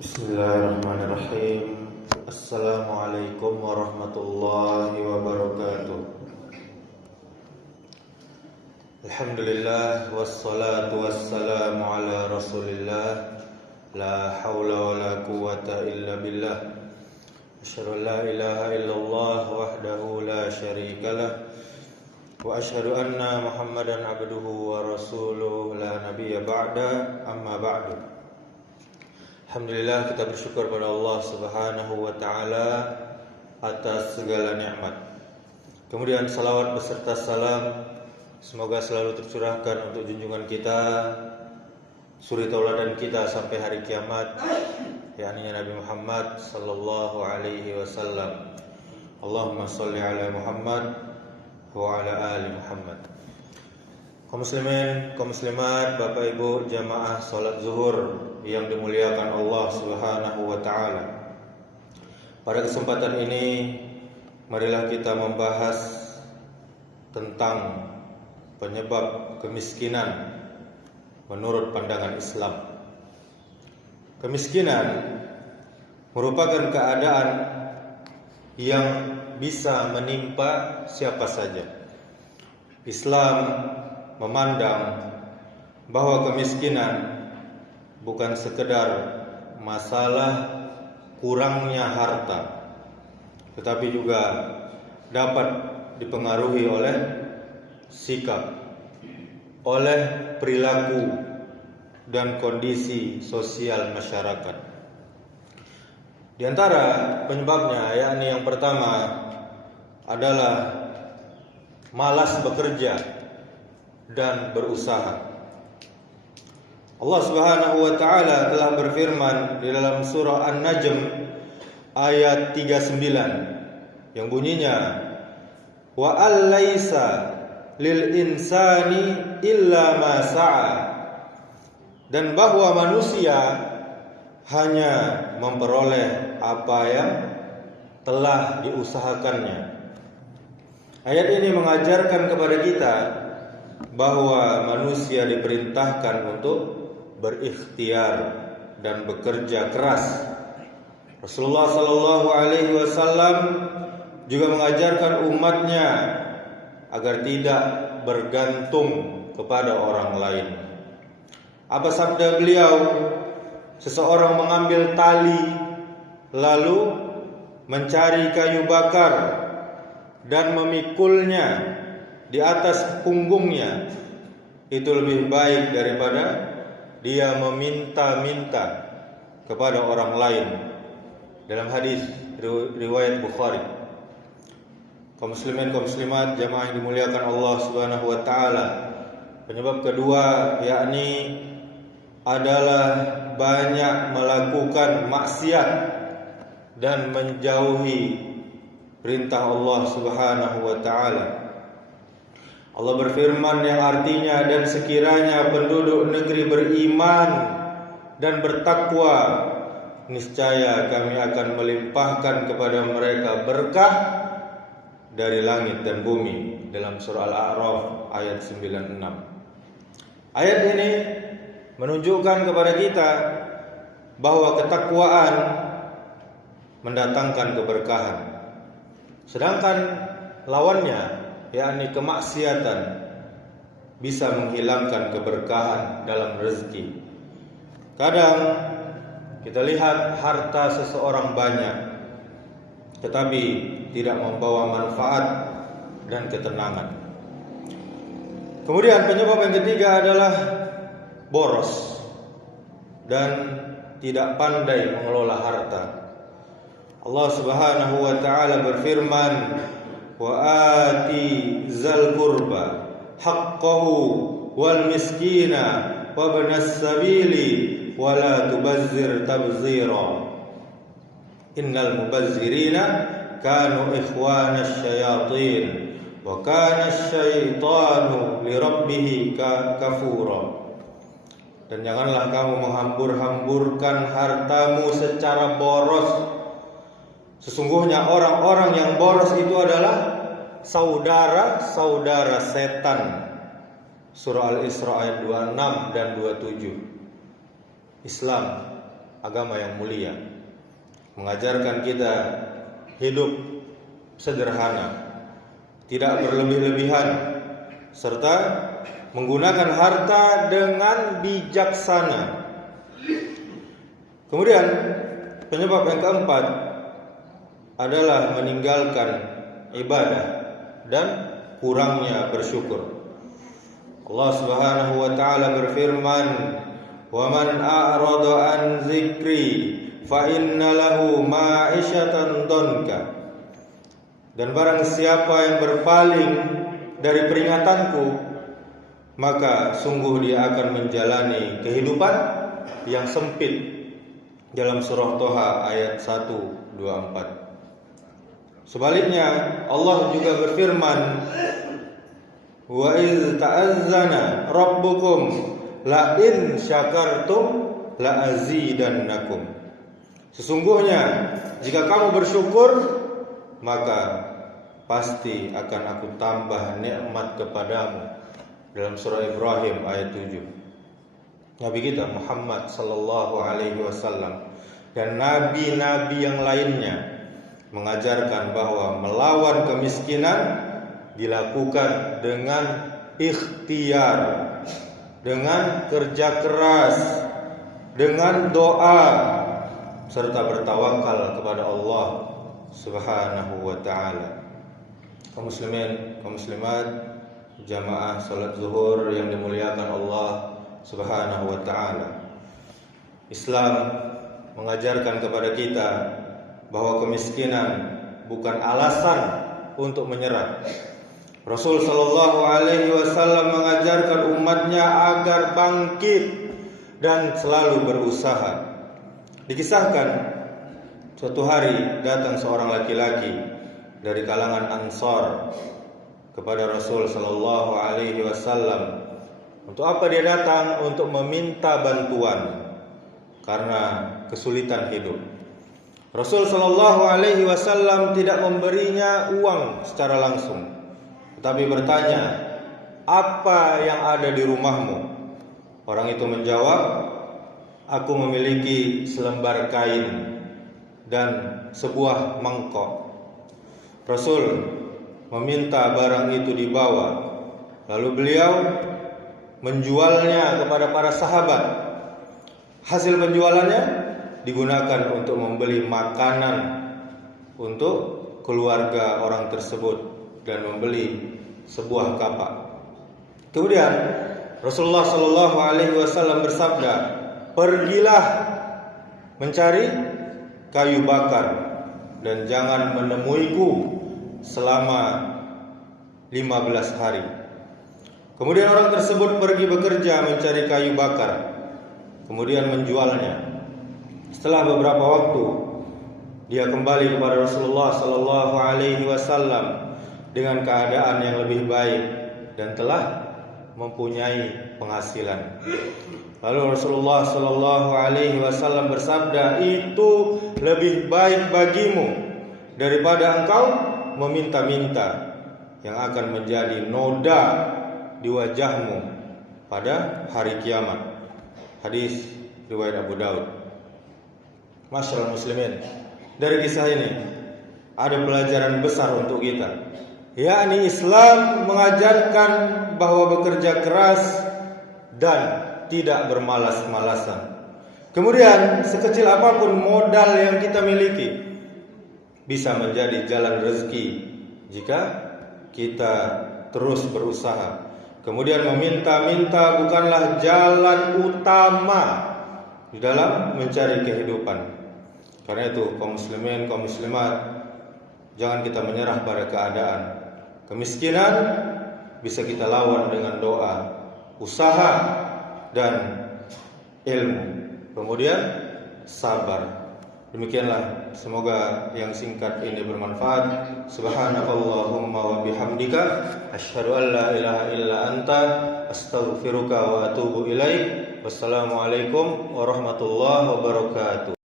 Bismillahirrahmanirrahim. Assalamualaikum warahmatullahi wabarakatuh. Alhamdulillah wassalatu wassalamu ala Rasulillah. La haula wala quwwata illa billah. Asyhadu an la ilaha illallah wahdahu la syarikalah wa asyhadu anna Muhammadan abduhu wa rasuluhu la nabiyya ba'da, amma ba'du. Alhamdulillah, kita bersyukur pada Allah Subhanahu wa taala atas segala nikmat. Kemudian salawat beserta salam semoga selalu tercurahkan untuk junjungan kita, suri tauladan kita sampai hari kiamat, yakni Nabi Muhammad sallallahu alaihi wasallam. Allahumma shalli ala Muhammad wa ala ali Muhammad. Kaum muslimin, kaum muslimat, Bapak Ibu jamaah salat zuhur yang dimuliakan Allah Subhanahu wa taala. Pada kesempatan ini marilah kita membahas tentang penyebab kemiskinan menurut pandangan Islam. Kemiskinan merupakan keadaan yang bisa menimpa siapa saja. Islam memandang bahwa kemiskinan bukan sekedar masalah kurangnya harta, tetapi juga dapat dipengaruhi oleh sikap, oleh perilaku dan kondisi sosial masyarakat. Di antara penyebabnya, yakni yang pertama adalah malas bekerja dan berusaha. Allah Subhanahu wa taala telah berfirman di dalam surah An-Najm ayat 39 yang bunyinya, wa allaisa lil insani illa ma sa'a, dan bahwa manusia hanya memperoleh apa yang telah diusahakannya. Ayat ini mengajarkan kepada kita bahwa manusia diperintahkan untuk berikhtiar dan bekerja keras. Rasulullah sallallahu alaihi wasallam juga mengajarkan umatnya agar tidak bergantung kepada orang lain. Apa sabda beliau? Seseorang mengambil tali lalu mencari kayu bakar dan memikulnya di atas punggungnya, itu lebih baik daripada dia meminta-minta kepada orang lain. Dalam hadis riwayat Bukhari. Kaum muslimin, kaum muslimat, jamaah yang dimuliakan Allah Subhanahu wa taala. Penyebab kedua yakni adalah banyak melakukan maksiat dan menjauhi perintah Allah Subhanahu wa taala. Allah berfirman yang artinya, dan sekiranya penduduk negeri beriman dan bertakwa, niscaya kami akan melimpahkan kepada mereka berkah dari langit dan bumi, dalam surah Al-A'raf ayat 96. Ayat ini menunjukkan kepada kita bahwa ketakwaan mendatangkan keberkahan, sedangkan lawannya yakni kemaksiatan bisa menghilangkan keberkahan dalam rezeki. Kadang kita lihat harta seseorang banyak tetapi tidak membawa manfaat dan ketenangan. Kemudian penyebab yang ketiga adalah boros dan tidak pandai mengelola harta. Allah Subhanahu wa taala berfirman, wa ati zal qurba haqqahu wal miskina wa ibnas sabili wa la tubazzir tabzira innal mubazzirina kanu ikhwanasy syayatin wa kana asy-syaitanu li rabbih kafura. Dan janganlah kamu menghambur-hamburkan hartamu secara boros. Sesungguhnya orang-orang yang boros itu adalah saudara-saudara setan. Surah Al-Isra ayat 26 dan 27. Islam agama yang mulia, mengajarkan kita hidup sederhana, tidak berlebih-lebihan, serta menggunakan harta dengan bijaksana. Kemudian penyebab yang keempat adalah meninggalkan ibadah dan kurangnya bersyukur. Allah Subhanahu wa taala berfirman, "Wa man a'rada an dzikri fa inna lahu ma'isyatan dhanka." Dan barang siapa yang berpaling dari peringatanku, maka sungguh dia akan menjalani kehidupan yang sempit. Dalam surah Toha ayat 124. Sebaliknya Allah juga berfirman, "Wa iz ta'azzana rabbukum la in syakartum la azidannakum." Sesungguhnya jika kamu bersyukur, maka pasti akan aku tambah nikmat kepadamu. Dalam surah Ibrahim ayat 7. Nabi kita Muhammad sallallahu alaihi wasallam dan nabi-nabi yang lainnya mengajarkan bahwa melawan kemiskinan dilakukan dengan ikhtiar, dengan kerja keras, dengan doa, serta bertawakal kepada Allah Subhanahu wa ta'ala. Kaum muslimin, kaum muslimat, jamaah salat zuhur yang dimuliakan Allah Subhanahu wa ta'ala. Islam mengajarkan kepada kita bahwa kemiskinan bukan alasan untuk menyerah. Rasul sallallahu alaihi wasallam mengajarkan umatnya agar bangkit dan selalu berusaha. Dikisahkan suatu hari datang seorang laki-laki dari kalangan Ansar kepada Rasul sallallahu alaihi wasallam. Untuk apa dia datang? Untuk meminta bantuan karena kesulitan hidup. Rasul sallallahu alaihi wasallam tidak memberinya uang secara langsung, tetapi bertanya, "Apa yang ada di rumahmu?" Orang itu menjawab, "Aku memiliki selembar kain dan sebuah mangkok." Rasul meminta barang itu dibawa, lalu beliau menjualnya kepada para sahabat. Hasil penjualannya digunakan untuk membeli makanan untuk keluarga orang tersebut dan membeli sebuah kapak. Kemudian Rasulullah Shallallahu Alaihi Wasallam bersabda, "Pergilah mencari kayu bakar dan jangan menemuiku selama 15 hari." Kemudian orang tersebut pergi bekerja mencari kayu bakar, kemudian menjualnya. Setelah beberapa waktu, dia kembali kepada Rasulullah Sallallahu Alaihi Wasallam dengan keadaan yang lebih baik dan telah mempunyai penghasilan. Lalu Rasulullah Sallallahu Alaihi Wasallam bersabda, "Itu lebih baik bagimu daripada engkau meminta-minta yang akan menjadi noda di wajahmu pada hari kiamat." Hadis riwayat Abu Daud. Masyaallah muslimin, dari kisah ini ada pelajaran besar untuk kita, yakni Islam mengajarkan bahwa bekerja keras dan tidak bermalas-malasan. Kemudian sekecil apapun modal yang kita miliki bisa menjadi jalan rezeki jika kita terus berusaha. Kemudian meminta-minta bukanlah jalan utama di dalam mencari kehidupan. Karena itu kaum muslimin, kaum muslimat, jangan kita menyerah pada keadaan. Kemiskinan bisa kita lawan dengan doa, usaha, dan ilmu. Kemudian sabar. Demikianlah, semoga yang singkat ini bermanfaat. Subhanakallahumma wa bihamdika asyhadu an la ilaha illa anta astaghfiruka wa atubu ilaik. Wassalamualaikum warahmatullahi wabarakatuh.